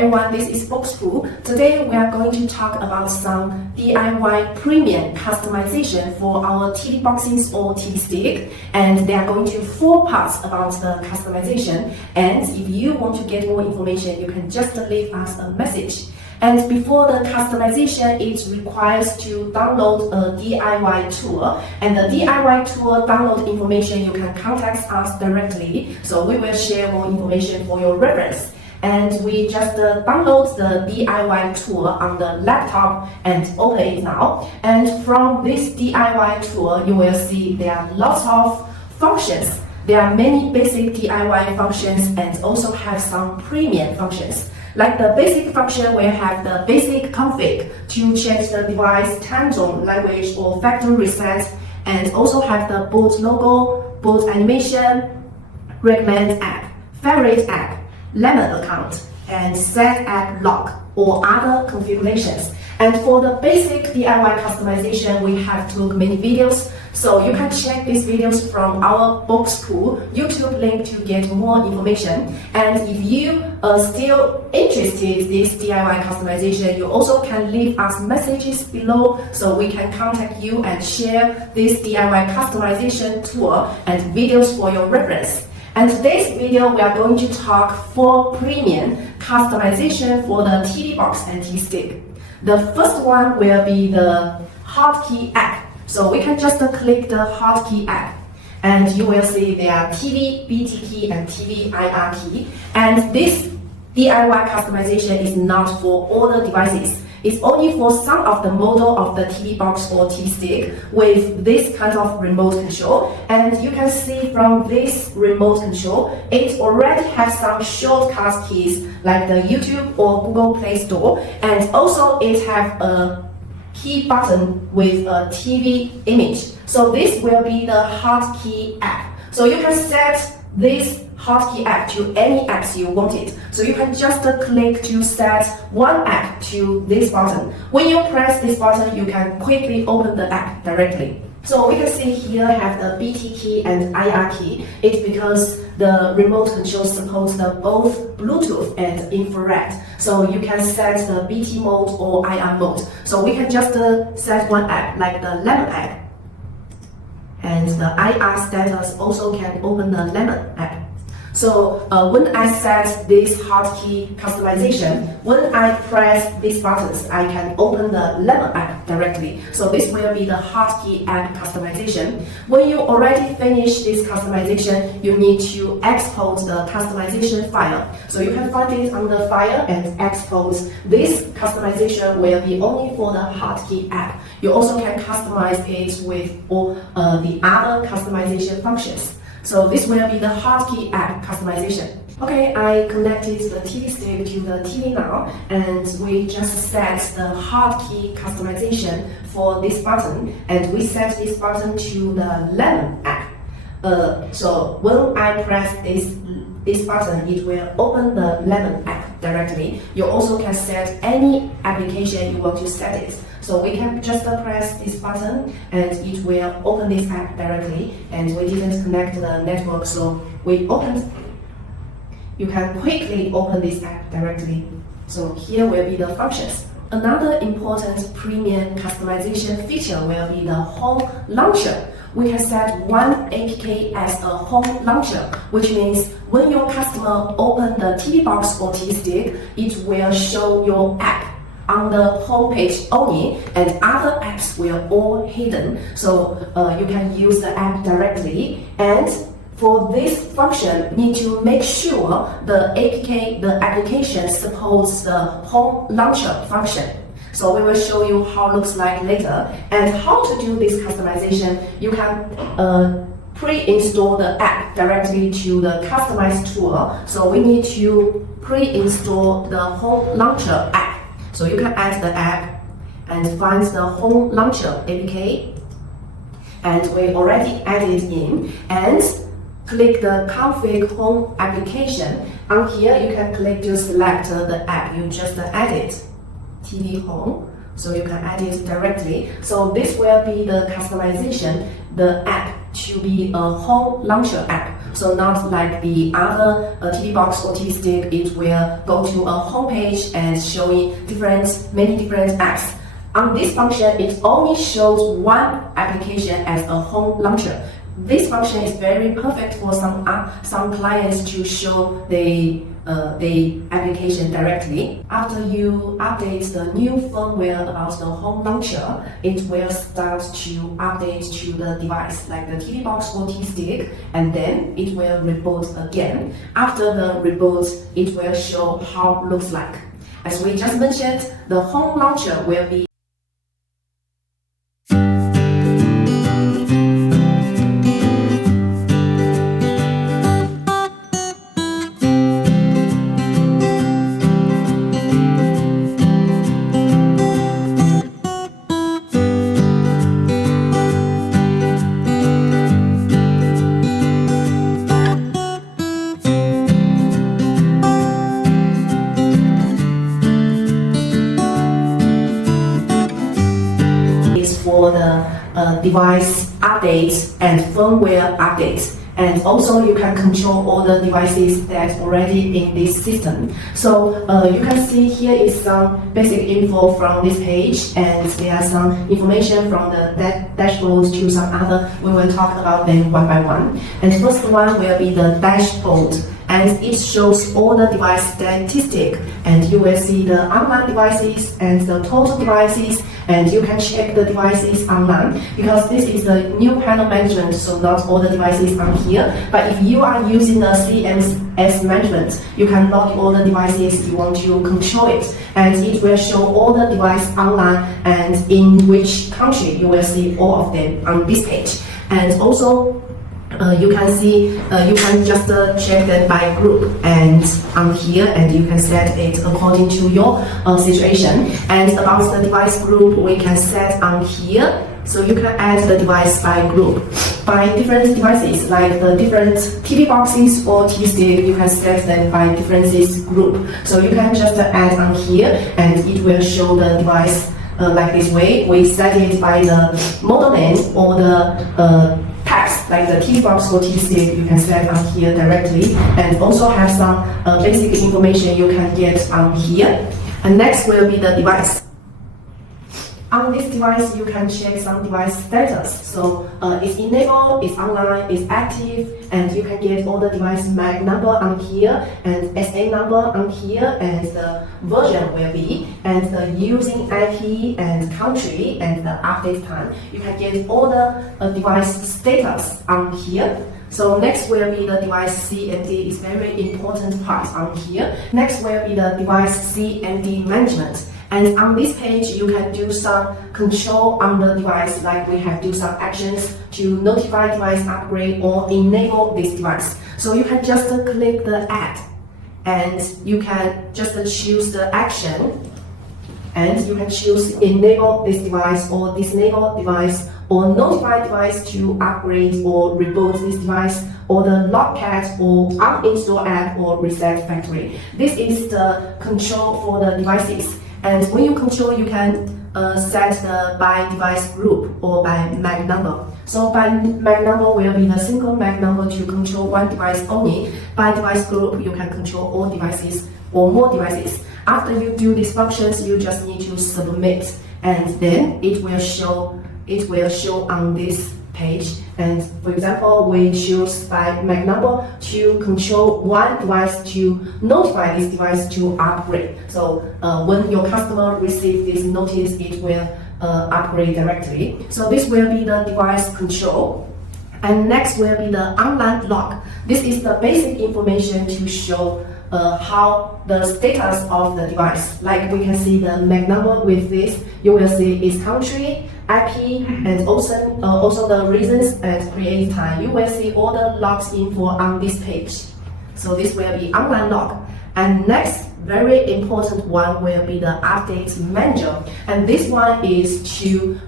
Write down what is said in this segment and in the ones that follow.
everyone, this is BOXPUT. Today we are going to talk about some DIY premium customization for our TV boxes or TV stick, and there are going to be 4 parts about the customization. And if you want to get more information, you can just leave us a message. And before the customization, it requires to download a DIY tool. And the DIY tool download information, you can contact us directly. So we will share more information for your reference. And we just download the DIY tool on the laptop and open it now. And from this DIY tool, you will see there are lots of functions. There are many basic DIY functions and also have some premium functions. Like the basic function will have the basic config to change the device time zone, language, or factory reset, and also have the boot logo, boot animation, recommend app, favorite app, lemon account, and set app lock or other configurations. And for the basic DIY customization, we have took many videos, so you can check these videos from our BOXPUT YouTube link to get more information. And if you are still interested in this DIY customization, you also can leave us messages below so we can contact you and share this DIY customization tool and videos for your reference. And today's video, we are going to talk for premium customization for the TV box and TV stick. The first one will be the hotkey app. So we can just click the hotkey app, and you will see there are TV BT key and TV IR key. And this DIY customization is not for all the devices. It's only for some of the model of the TV box or TV stick with this kind of remote control. And you can see from this remote control, it already has some shortcut keys like the YouTube or Google Play Store. And also it has a key button with a TV image. So this will be the hotkey app. So you can set this hotkey app to any apps you wanted. So you can just click to set one app to this button. When you press this button, you can quickly open the app directly. So we can see here have the BT key and IR key. It's because the remote control supports the both Bluetooth and infrared. So you can set the BT mode or IR mode. So we can just set one app like the lemon app. And the IR status also can open the lemon app. So when I set this hotkey customization, when I press these buttons, I can open the lemon app directly. So this will be the hotkey app customization. When you already finish this customization, you need to export the customization file. So you can find it on the file and export. This customization will be only for the hotkey app. You also can customize it with all the other customization functions. So this will be the hotkey app customization. Okay, I connected the TV stick to the TV now, and we just set the hotkey customization for this button, and we set this button to the lemon app. So when I press this button, it will open the lemon app directly. You also can set any application you want to set it. So we can just press this button and it will open this app directly, and we didn't connect the network, so we opened. You can quickly open this app directly. So here will be the functions. Another important premium customization feature will be the home launcher. We can set one APK as a home launcher, which means when your customer opens the TV box or TV stick, it will show your app on the home page only, and other apps will all hidden. So you can use the app directly. And for this function, need to make sure the application supports the home launcher function. So we will show you how it looks like later. And how to do this customization, you can pre-install the app directly to the customized tool. So we need to pre-install the home launcher app. So you can add the app and find the home launcher APK. And we already added in. And click the config home application. On here, you can click to select the app you just added, TV home. So you can add it directly. So this will be the customization, the app to be a home launcher app. So not like the other TVBox or TV stick, it will go to a home page and showing many different apps. On this function, it only shows one application as a home launcher. This function is very perfect for some clients to show the application directly. After you update the new firmware about the home launcher, it will start to update to the device like the TVBox or TV stick, and then it will reboot again. After the reboot, it will show how it looks like. As we just mentioned, the home launcher will be for the device updates and firmware updates. And also you can control all the devices that's already in this system. So you can see here is some basic info from this page, and there are some information from the dashboard to some other. We will talk about them one by one. And first one will be the dashboard. And it shows all the device statistics, and you will see the online devices and the total devices, and you can check the devices online because this is the new panel management, so not all the devices are here. But if you are using the CMS management, you can log all the devices you want to control it, and it will show all the devices online and in which country. You will see all of them on this page. And also you can see, you can just check them by group and on here, and you can set it according to your situation. And about the device group, we can set on here. So you can add the device by group. By different devices, like the different TV boxes or TV stick, you can set them by differences group. So you can just add on here, and it will show the device like this way. We set it by the model name or the tags, like the TVBox or TV stick, you can set on here directly, and also have some basic information you can get on here. And next will be the device. On this device, you can check some device status. So it's enabled, it's online, it's active, and you can get all the device MAC number on here, and SA number on here, and the version will be, and the using IP and country, and the update time. You can get all the device status on here. So next will be the device CMD, is very important part on here. Next will be the device CMD management. And on this page, you can do some control on the device, like we have do some actions to notify device upgrade or enable this device. So you can just click the add, and you can just choose the action, and you can choose enable this device or disable device, or notify device to upgrade or reboot this device, or the logcat or uninstall app or reset factory. This is the control for the devices. And when you control, you can set the by device group or by MAC number. So by MAC number will be the single MAC number to control one device only. By device group, you can control all devices or more devices. After you do these functions, you just need to submit, and then it will show on this page. And for example, we choose by MAC number to control one device to notify this device to upgrade. So when your customer receives this notice, it will upgrade directly. So this will be the device control. And next will be the online log. This is the basic information to show how the status of the device. Like we can see the MAC number with this, you will see its country, IP, and also the reasons and create time. You will see all the logs info on this page. So this will be online log. And next, very important one will be the update manager. And this one is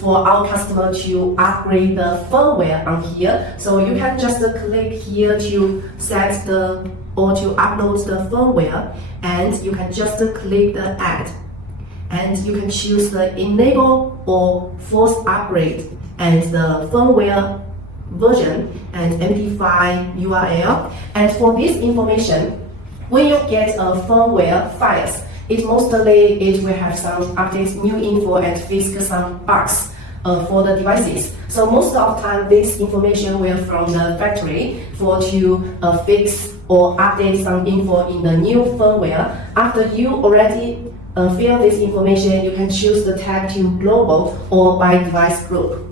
for our customer to upgrade the firmware on here. So you can just click here to set or to upload the firmware, and you can just click the add. And you can choose the enable or force upgrade, and the firmware version and MD5 URL. And for this information, when you get a firmware files, it mostly will have some updates, new info, and fix some bugs for the devices. So most of the time, this information will from the factory for to fix or update some info in the new firmware. After you already fill this information, you can choose the tag to global or by device group.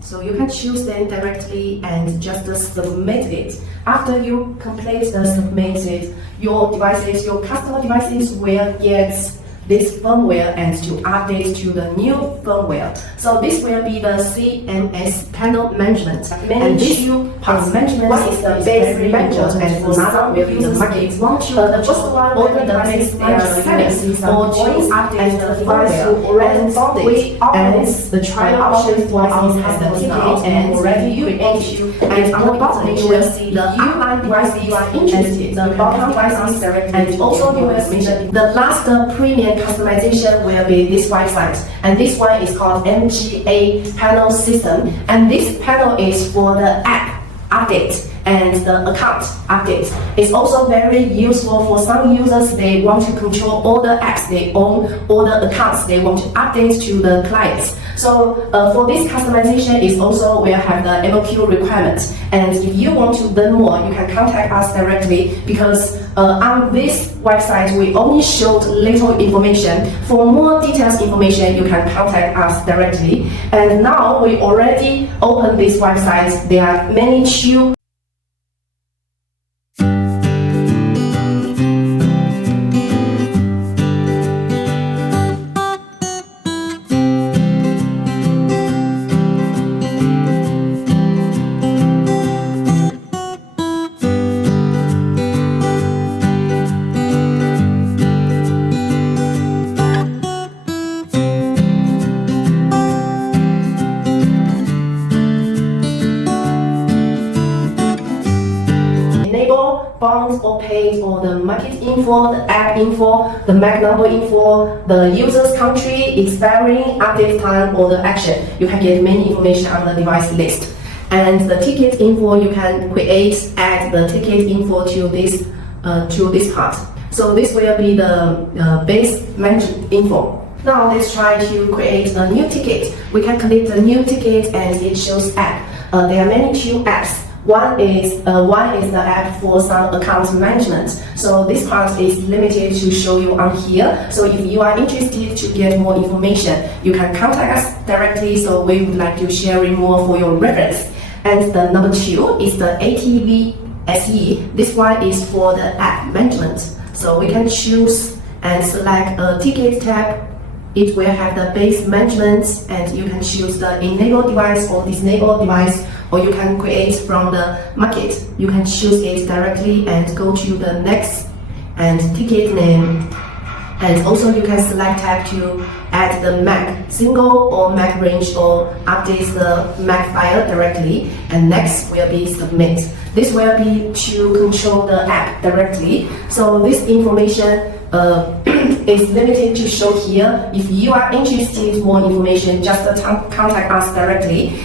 So you can choose them directly and just submit it. After you complete the submitted, your devices, your customer devices will get this firmware and to update to the new firmware. So this will be the CMS panel management. And this two parts management is the base management and another will be the market. The first one will be the base management for to update the firmware already founded and the trial option for our customer ticket and already create. And on the bottom you will see the online devices you are interested, the bottom devices directly, and also you will see the last premium customization will be this website, and this one is called MGA panel system, and this panel is for the app update and the account update. It's also very useful for some users. They want to control all the apps they own, all the accounts they want to update to the clients. So for this customization is also will have the MOQ requirements. And if you want to learn more, you can contact us directly, because on this website we only showed little information. For more details information, you can contact us directly. And now we already opened this website. There are many new bonds or pays or the market info, the app info, the MAC number info, the user's country, expiring, update time, or the action. You can get many information on the device list. And the ticket info, you can add the ticket info to this part. So this will be the base management info. Now let's try to create a new ticket. We can click the new ticket and it shows app. There are many two apps. One is the app for some account management. So this part is limited to show you on here. So if you are interested to get more information, you can contact us directly. So we would like to share more for your reference. And the number 2 is the ATV SE. This one is for the app management. So we can choose and select a ticket tab. It will have the base management, and you can choose the enable device or disable device, or you can create from the market. You can choose it directly and go to the next and ticket name. And also you can select tab to add the MAC single or MAC range or update the MAC file directly. And next will be submit. This will be to control the app directly. So this information is limited to show here. If you are interested in more information, just contact us directly.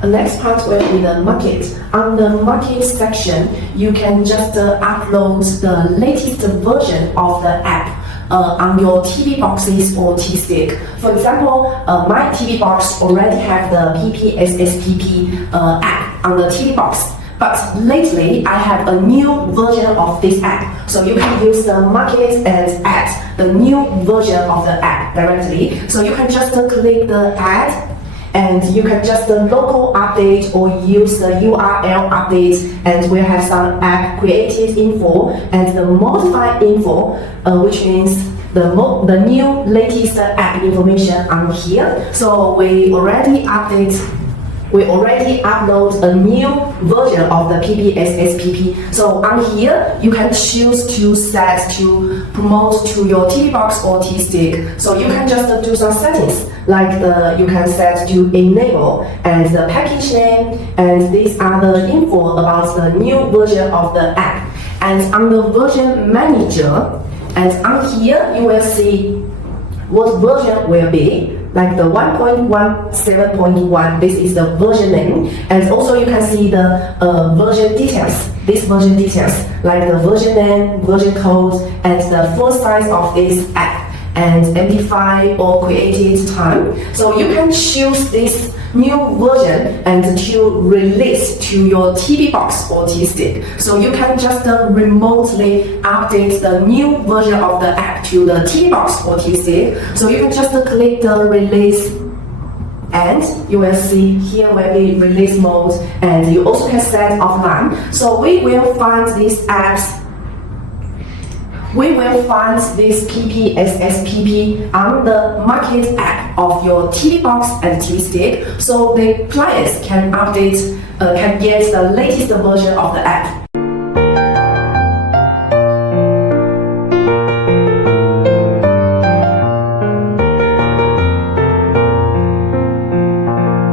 The next part will be the market. On the market section, you can just upload the latest version of the app on your TV boxes or TV stick. For example, my TV box already have the PPSSPP app on the TV box. But lately, I have a new version of this app. So you can use the market and add the new version of the app directly. So you can just click the add, and you can just local update or use the URL update, and we'll have some app created info and the modified info, which means the new latest app information on here. So we already upload a new version of the PPSSPP. So on here, you can choose to set to promote to your TV box or TV stick. So you can just do some settings, like you can set to enable and the package name, and these are the info about the new version of the app. And on the version manager, and on here you will see what version will be. like the 1.17.1, this is the version name, and also you can see the version details, this version details, like the version name, version code, and the full size of this app, and MD5 or created time. So you can choose this new version and to release to your TV box or TV stick. So you can just remotely update the new version of the app to the TV box or TV stick. So you can just click the release, and you will see here will be release mode, and you also can set offline. So we will find these apps. We will find this PPSSPP on the market app of your TV box and TV stick, so the clients can update, can get the latest version of the app.